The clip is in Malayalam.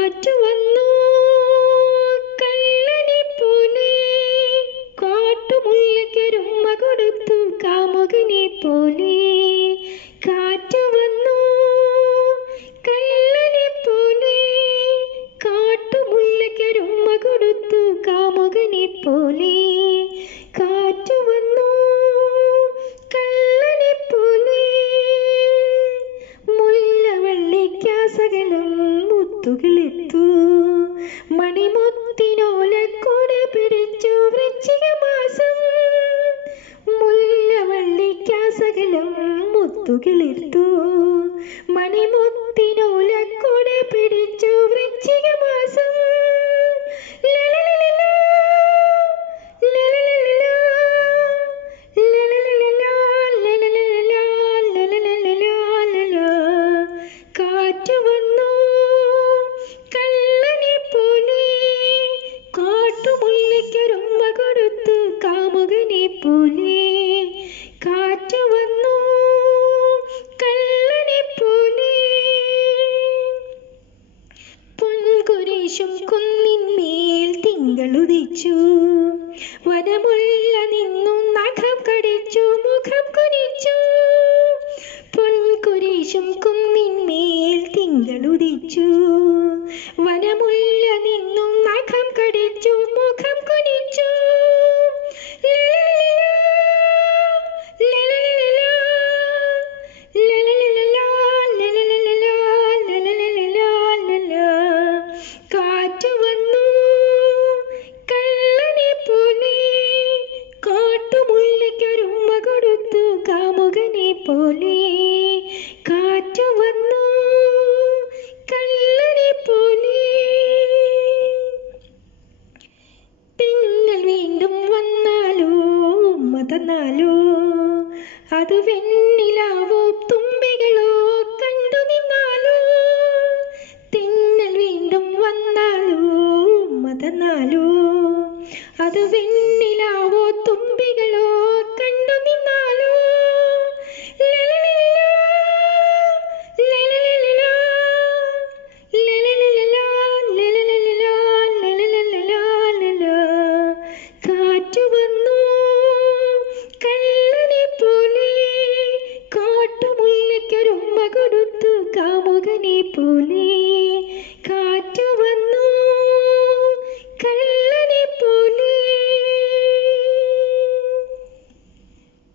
കാറ്റു വന്നു കള്ളനെ പോലെ, കാട്ടുമുല്ലയ്ക്കൊരുമ്മ കൊടുത്തു കാമുകനെ പോലെ. കാറ്റു വന്നു കള്ളനെ പോലെ, കാട്ടുമുല്ലയ്ക്കൊരുമ്മ കൊടുത്തു കാമുകനെ പോലെ. കാറ്റു വന്നു കള്ളനെ പോലെ, മുല്ലവള്ളിക്കാസകലം മുത്തുകളെത്തു, മണിമുത്തിനോലക്കൊട പിടിച്ചു വൃശ്ചിക മാസം. മുല്ലവള്ളിക്കാസകലം മുത്തുകളെത്തു, മണിമുത്തിനോലക്കൊട പിടിച്ചു വൃശ്ചിക മാസം. കാറ്റു വന്നു കള്ളനെ പോലെ, കാട്ടുമുല്ലയ്ക്കൊരുമ്മ കൊടുത്തു കാമുകനെ പോലെ. കാറ്റു വന്നു കള്ളനെ പോലെ. പൊൻകുരിശും കുന്നിന്മേൽ തിങ്കളുദിച്ചു, വനമുല്ല നിന്നും നഖം കടിച്ചു മുഖം കുനിച്ചു. പൊൻകുരിശും കുന്നിന്മേൽ തിങ്കളുദിച്ചു,